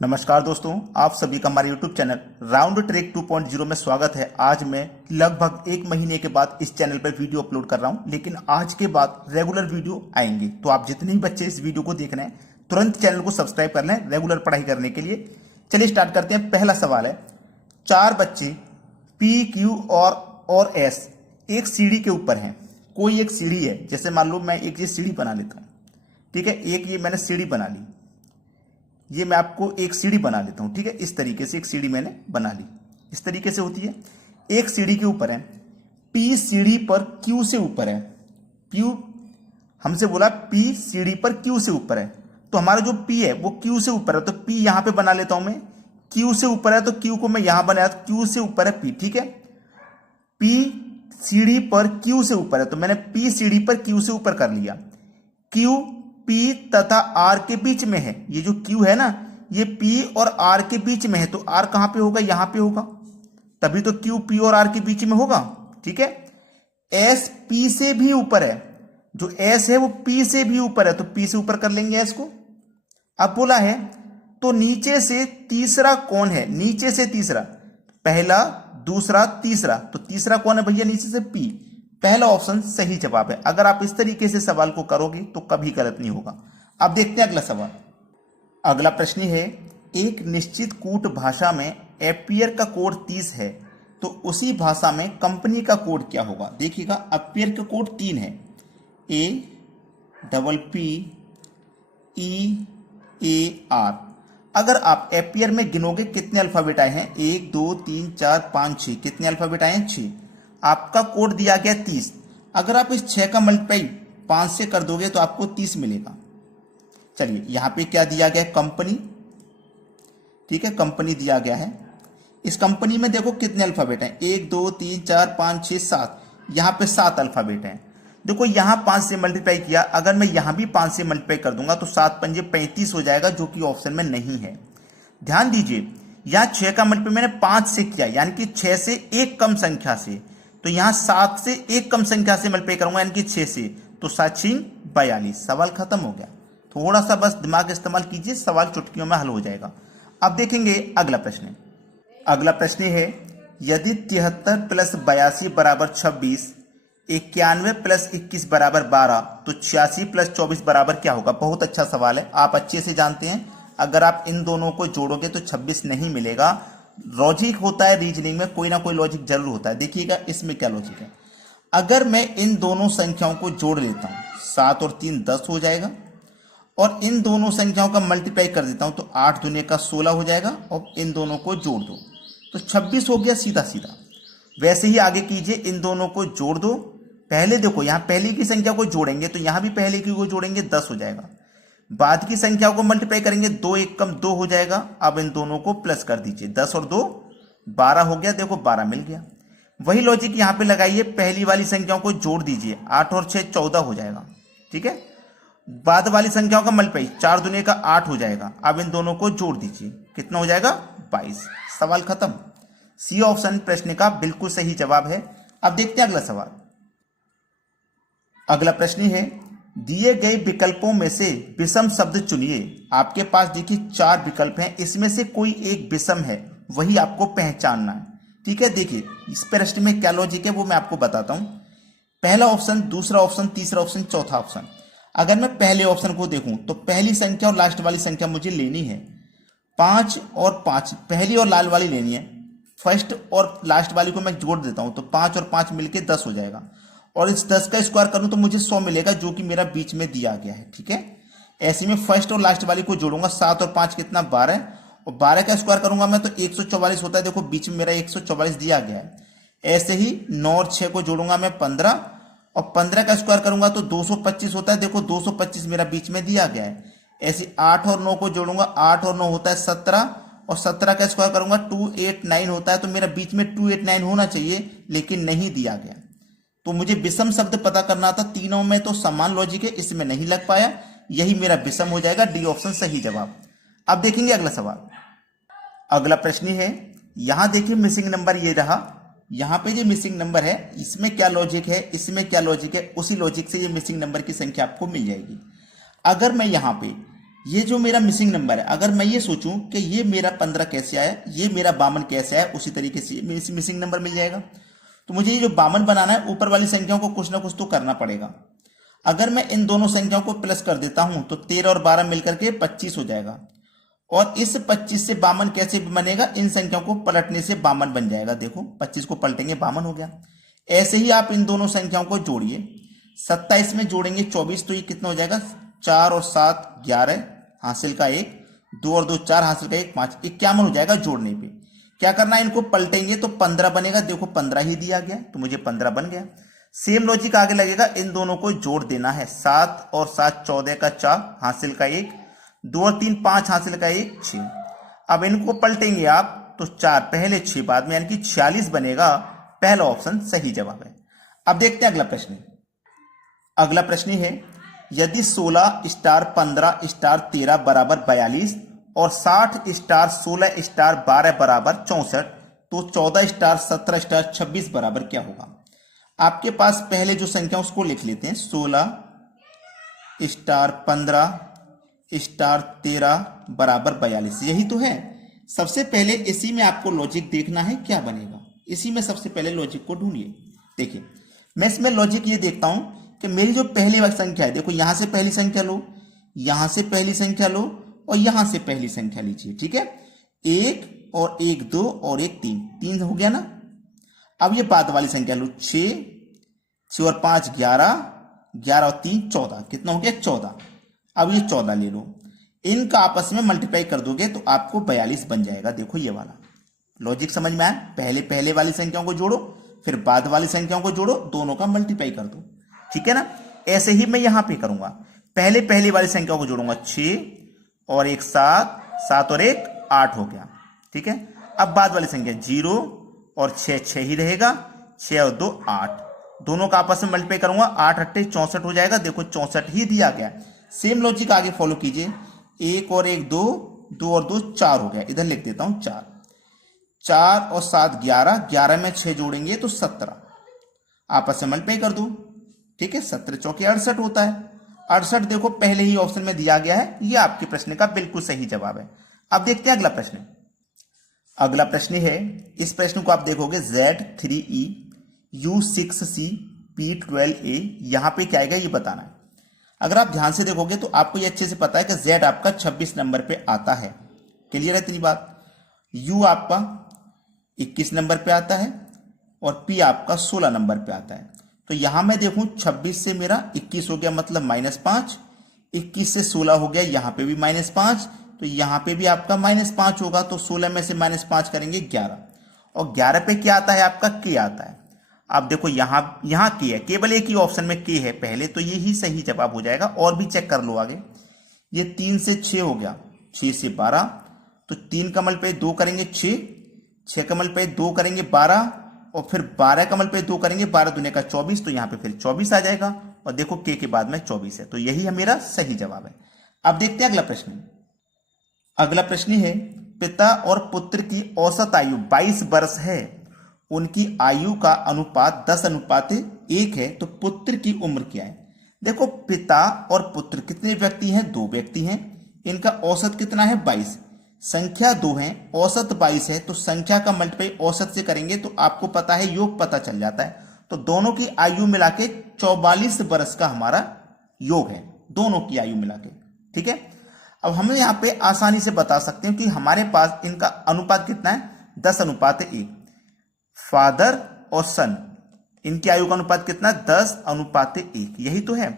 नमस्कार दोस्तों, आप सभी का हमारे YouTube चैनल राउंड ट्रिक 2.0 में स्वागत है। आज मैं लगभग 1 महीने के बाद इस चैनल पर वीडियो अपलोड कर रहा हूं, लेकिन आज के बाद रेगुलर वीडियो आएंगे। तो आप जितने ही बच्चे इस वीडियो को देख रहे हैं तुरंत चैनल को सब्सक्राइब कर लें रेगुलर पढ़ाई करने के लिए। चलिए स्टार्ट करते हैं। पहला सवाल है, 4 बच्चे P, Q और S एक सीढ़ी के ऊपर हैं। कोई एक सीढ़ी है, जैसे मान लो मैं एक ये सीढ़ी बना लेता हूँ, ठीक है। एक ये मैंने सीढ़ी बना ली, ये मैं आपको एक सीढ़ी बना लेता हूं, ठीक है। इस तरीके से एक सीढ़ी मैंने बना ली, इस तरीके से होती है। एक सीढ़ी के ऊपर है, P सीढ़ी पर Q से ऊपर है। Q हमसे बोला P सीढ़ी पर Q से ऊपर है, तो हमारा जो P है वो Q से ऊपर है, तो P यहां पे बना लेता हूं मैं। Q से ऊपर है तो Q को मैं यहां बनाया, तो Q से ऊपर है P, ठीक है। P सीढ़ी पर Q से ऊपर है, तो मैंने P सीढ़ी पर Q से ऊपर कर लिया। Q P तथा R के बीच में है। ये जो Q है ना, ये P और R के बीच में है, तो R कहां पे होगा? यहां पे होगा, तभी तो Q P और R के बीच में होगा, ठीक है। S P से भी ऊपर है, जो S है वो P से भी ऊपर है, तो P से ऊपर कर लेंगे S को। अब बोला है तो नीचे से तीसरा कौन है? नीचे से तीसरा, पहला दूसरा तीसरा, तो तीसरा कौन है भैया? नीचे से P। पहला ऑप्शन सही जवाब है। अगर आप इस तरीके से सवाल को करोगे तो कभी गलत नहीं होगा। अब देखते हैं अगला सवाल। अगला प्रश्न है, एक निश्चित कूट भाषा में एपियर का कोड 30 है, तो उसी भाषा में कंपनी का कोड क्या होगा? देखिएगा, एपियर का कोड 3 है, APPEAR। अगर आप एपियर में गिनोगे कितने अल्फाबेट आए हैं? 1 2 3 4 5 6। कितने अल्फाबेट आए हैं? 6। आपका कोड दिया गया 30। अगर आप इस 6 का मल्टीप्लाई 5 से कर दोगे तो आपको 30 मिलेगा। चलिए, यहां पे क्या दिया गया है? कंपनी, ठीक है, कंपनी दिया गया है। इस कंपनी में देखो कितने अल्फाबेट हैं? 1 2 3 4 5 6 7। यहां पे 7 अल्फाबेट हैं। देखो, यहां 5 से मल्टीप्लाई किया, अगर मैं यहां भी 5 से मल्टीप्लाई कर दूंगा तो 7 पंजे 35 हो जाएगा, जो कि ऑप्शन में नहीं है। ध्यान दीजिए, यहां 6 का मल्टीप्लाई मैंने 5 से किया, यानी कि 6 से एक कम संख्या से, तो यहां 7 से एक कम संख्या से मल्टीप्लाई करूंगा, यानी कि 6 से, तो 7 42। सवाल खत्म हो गया। थोड़ा सा बस दिमाग इस्तेमाल कीजिए, सवाल चुटकियों में हल हो जाएगा। अब देखेंगे अगला प्रश्न। अगला प्रश्न है, यदि 73 प्लस 82 बराबर 26, 91 प्लस 21 बराबर 12, तो 86 प्लस 24 बराबर क्या होगा? बहुत अच्छा सवाल है, आप अच्छे से जानते हैं। अगर आप इन दोनों को जोड़ोगे तो 26 नहीं मिलेगा। लॉजिक होता है रीजनिंग में, कोई ना कोई लॉजिक जरूर होता है। देखिएगा इसमें क्या लॉजिक है। अगर मैं इन दोनों संख्याओं को जोड़ लेता हूं, 7 और 3 10 हो जाएगा, और इन दोनों संख्याओं का मल्टीप्लाई कर देता हूं, तो 8 दूनी का 16 हो जाएगा, और इन दोनों को जोड़ दो तो 26 हो गया, सीधा सीधा। वैसे ही आगे कीजिए, इन दोनों को जोड़ दो। पहले देखो, यहां पहले की संख्या को जोड़ेंगे तो यहां भी पहले की को जोड़ेंगे, 10 हो जाएगा। बाद की संख्या को मल्टीप्लाई करेंगे, 2 1 कम 2 हो जाएगा। अब इन दोनों को प्लस कर दीजिए, 10 और 2 12 हो गया। देखो 12 मिल गया। वही लॉजिक यहां पे लगाइए, पहली वाली संख्याओं को जोड़ दीजिए, 8 और 6 14 हो जाएगा, ठीक है। बाद वाली संख्याओं का मल्टीप्लाई, 4 दूनी का 8 हो जाएगा। अब इन दोनों को जोड़ दीजिए, कितना हो जाएगा? 22। सवाल खत्म। सी ऑप्शन प्रश्न का बिल्कुल सही जवाब है। अब देखते हैं अगला सवाल। अगला प्रश्न है, दिए गए विकल्पों में से विषम शब्द चुनिए। आपके पास देखिए 4 विकल्प हैं, इसमें से कोई एक विषम है, वही आपको पहचानना है, ठीक है। देखिए इस प्रश्न में क्या लॉजिक है वो मैं आपको बताता हूं। पहला ऑप्शन, दूसरा ऑप्शन, तीसरा ऑप्शन, चौथा ऑप्शन। अगर मैं पहले ऑप्शन को देखूं तो पहली संख्या और लास्ट वाली संख्या मुझे लेनी है, 5 और 5, पहली और लाल वाली लेनी है। फर्स्ट और लास्ट वाली को मैं जोड़ देता हूं, तो 5 और 5 मिलके 10 हो जाएगा, और इस 10 का स्क्वायर करूं तो मुझे 100 मिलेगा, जो कि मेरा बीच में दिया गया है, ठीक है। ऐसे में फर्स्ट और लास्ट वाली को जोड़ूंगा, 7 और 5 कितना? 12, और 12 का स्क्वायर करूंगा मैं तो 144 होता है। देखो बीच में मेरा 144 दिया गया है। ऐसे ही 9 और 6 को जोड़ूंगा मैं 15, और 15 का स्क्वायर करूंगा तो 225 होता है। देखो 225 मेरा बीच में दिया गया है। ऐसे 8 और 9 को जोड़ूंगा, 8 और 9 होता है 17, और 17 का स्क्वायर करूंगा 289 होता है। तो मेरा बीच में 289 होना चाहिए, लेकिन नहीं दिया गया। तो मुझे विषम शब्द पता करना था। तीनों में तो समान लॉजिक है, इसमें नहीं लग पाया, यही मेरा विषम हो जाएगा। डी ऑप्शन सही जवाब। अब देखेंगे अगला सवाल। अगला प्रश्न है, यहां देखिए मिसिंग नंबर ये रहा, यहां पे जो मिसिंग नंबर है इसमें क्या लॉजिक है, इसमें क्या लॉजिक है, उसी लॉजिक से ये मिसिंग नंबर की संख्या आपको मिल जाएगी। अगर मैं यहां पे ये जो मेरा मिसिंग नंबर है, अगर मैं ये सोचूं कि ये मेरा 15 कैसे आया, ये मेरा 52 कैसे आया, उसी तरीके से मिसिंग नंबर मिल जाएगा। तो मुझे ये जो 52 बनाना है, ऊपर वाली संख्याओं को कुछ ना कुछ तो करना पड़ेगा। अगर मैं इन दोनों संख्याओं को प्लस कर देता हूं तो 13 और 12 मिलकर के 25 हो जाएगा। और इस 25 से 52 कैसे बनेगा, इन संख्याओं को पलटने से 52 बन जाएगा। देखो 25 को पलटेंगे 52 हो गया। ऐसे ही आप इन दोनों संख्याओं को जोड़िए, 27 में जोड़ेंगे 24 तो ये कितना हो जाएगा, 4 और 7 11 हासिल का 1, 2 और 2 4 हासिल का 1 5, 51 हो जाएगा। जोड़ने पे क्या करना है, इनको पलटेंगे तो 15 बनेगा। देखो 15 ही दिया गया तो मुझे 15 बन गया। सेम लॉजिक आगे लगेगा, इन दोनों को जोड़ देना है। 7 और 7 14 का 4 हासिल का 1, 2 और 3 5 हासिल का 1 6। अब इनको पलटेंगे आप तो 4 पहले 6 बाद में, यानी कि 46 बनेगा। पहला ऑप्शन सही जवाब है। अब देखते हैं अगला प्रश्न। अगला प्रश्न है, यदि 16 स्टार 15 स्टार 13 बराबर 42 और 60 स्टार 16 स्टार 12 बराबर 64, तो 14 स्टार 17 स्टार 26 बराबर क्या होगा। आपके पास पहले जो संख्या उसको लिख लेते हैं, 16 स्टार 15 स्टार 13 बराबर 42, यही तो है। सबसे पहले इसी में आपको लॉजिक देखना है क्या बनेगा, इसी में सबसे पहले लॉजिक को ढूंढिए। देखिए मैं इसमें लॉजिक ये देखता हूं कि मेरी जो पहली वाली संख्या है, देखो यहां से पहली संख्या लो, यहां से पहली संख्या लो और यहां से पहली संख्या लीजिए, ठीक है। 1 और 1 2 और 1 3, 3 हो गया ना। अब ये बाद वाली संख्या लो, 6 और 5 11, 11 और 3 14, कितना हो गया 14। अब ये 14 ले लो, इनका आपस में मल्टीप्लाई कर दोगे तो आपको 42 बन जाएगा। देखो ये वाला लॉजिक समझ में आया। पहले पहले वाली संख्याओं को जोड़ो, फिर बाद वाली संख्याओं को जोड़ो, दोनों का मल्टीप्लाई कर दो, ठीक है ना। ऐसे ही मैं यहां पे करूंगा, पहले पहली वाली संख्याओं को जोड़ूंगा, 6 और 1 7, 7 और 1 8 हो गया, ठीक है। अब बाद वाली संख्या 0 और 6 6 ही रहेगा, 6 और 2 8, दोनों का आपस में मल्टीप्लाई करूंगा, 8 8 64 हो जाएगा। देखो 64 ही दिया गया। सेम लॉजिक आगे फॉलो कीजिए, 1 और 1 2, 2 और 2 4 हो गया। इधर लिख देता हूं 4, 4 और 7 11, 11 में 6 जोड़ेंगे तो 17, आपस में मल्टीप्लाई कर दो, ठीक है। 17 चौके 68 होता है। 68 देखो पहले ही ऑप्शन में दिया गया है, ये आपके प्रश्न का बिल्कुल सही जवाब है। अब देखते हैं अगला प्रश्न। अगला प्रश्न है, इस प्रश्न को आप देखोगे, Z3E U6C P12A, यहां पे क्या आएगा ये बताना है। अगर आप ध्यान से देखोगे तो आपको ये अच्छे से पता है कि Z आपका 26 नंबर पे आता है। क्लियर है इतनी बात। U आपका 21 नंबर पे आता है और P आपका 16 नंबर पे आता है। तो यहां मैं देखूं 26 से मेरा 21 हो गया, मतलब -5, 21 से 16 हो गया, यहां पे भी -5, तो यहां पे भी आपका -5 होगा। तो 16 में से -5 करेंगे 11, और 11 पे क्या आता है आपका K आता है। आप देखो यहां K है, केवल एक ही ऑप्शन में K है पहले, तो ये ही सही जवाब हो जाएगा। और भी चेक कर लो आगे, ये 3 से 6 हो गया, 6 से 12, तो 3 कमल पे 2 करेंगे 6, 6 कमल पे 2 करेंगे 12, और फिर 12 कमल पे 2 करेंगे, 12 दूने का 24, तो यहां पे फिर 24 आ जाएगा। और देखो K के बाद में 24 है, तो यही है मेरा सही जवाब है। अब देखते हैं अगला प्रश्न। अगला प्रश्न है, पिता और पुत्र की औसत आयु 22 वर्ष है, उनकी आयु का अनुपात 10:1 है, तो पुत्र की उम्र क्या है। देखो पिता और पुत्र कितने व्यक्ति हैं, 2 व्यक्ति हैं, इनका औसत कितना है 22, संख्या 2 है, औसत 22 है, तो संख्या का मल्टीप्लाई औसत से करेंगे तो आपको पता है योग पता चल जाता है। तो दोनों की आयु मिला के 44 वर्ष का हमारा योग है, दोनों की आयु मिला के, ठीक है। अब हम यहाँ पे आसानी से बता सकते हैं कि हमारे पास इनका अनुपात कितना है, 10:1। फादर और सन, इनकी आयु का अनुपात कितना, 10:1, यही तो है।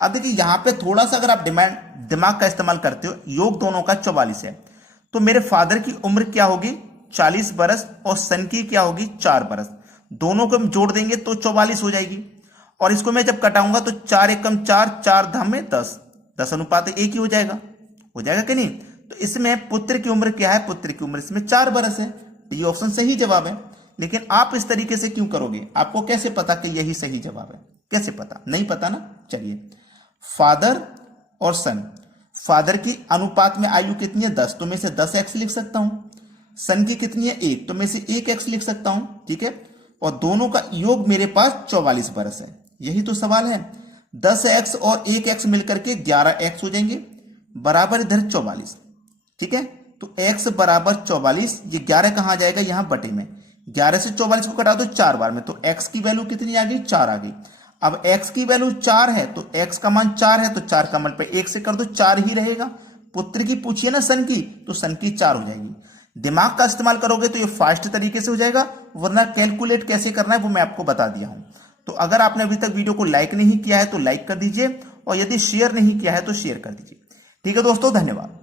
अब देखिए यहां पे थोड़ा सा अगर आप दिमाग का इस्तेमाल करते हो, योग दोनों का 44 है, तो मेरे फादर की उम्र क्या होगी 40 बरस, और सन की क्या होगी 4 बरस। दोनों को हम जोड़ देंगे तो 44 हो जाएगी। और इसको मैं जब कटाऊंगा तो 4 एकम 4, 4 धाम में 10, 10:1 ही हो जाएगा कि नहीं। तो इसमें पुत्र की उम्र क्या है, पुत्र की उम्र इसमें 4 बरस है, ये ऑप्शन सही जवाब है। लेकिन आप इस तरीके से क्यों करोगे, आपको कैसे पता कि यही सही जवाब है, कैसे पता, नहीं पता ना। चलिए, फादर और सन, फादर की अनुपात में आयु कितनी है 10, तो मैं इसे 10x लिख सकता हूं। सन की कितनी है 1, तो मैं इसे 1x लिख सकता हूं, ठीक है। और दोनों का योग मेरे पास 44 बरस है, यही तो सवाल है। 10x और 1x मिलकर के 11x हो जाएंगे, बराबर इधर 44। ठीक है, तो x बराबर 44, ये 11 कहां जाएगा, यहां बटे में। 11 से 44 को कटा दो 4 बार में, तो x की वैल्यू कितनी आ गई, 4 आ गई। अब x की वैल्यू 4 है तो x का मान 4 है, तो 4 का मान पे 1 से कर दो, 4 ही रहेगा। पुत्र की पूछिए ना सन की, तो सन की 4 हो जाएगी। दिमाग का इस्तेमाल करोगे तो ये फास्ट तरीके से हो जाएगा, वरना कैलकुलेट कैसे करना है वो मैं आपको बता दिया हूं। तो अगर आपने अभी तक वीडियो को लाइक नहीं किया है तो लाइक कर दीजिए, और यदि शेयर नहीं किया है तो शेयर कर दीजिए। ठीक है दोस्तों, धन्यवाद।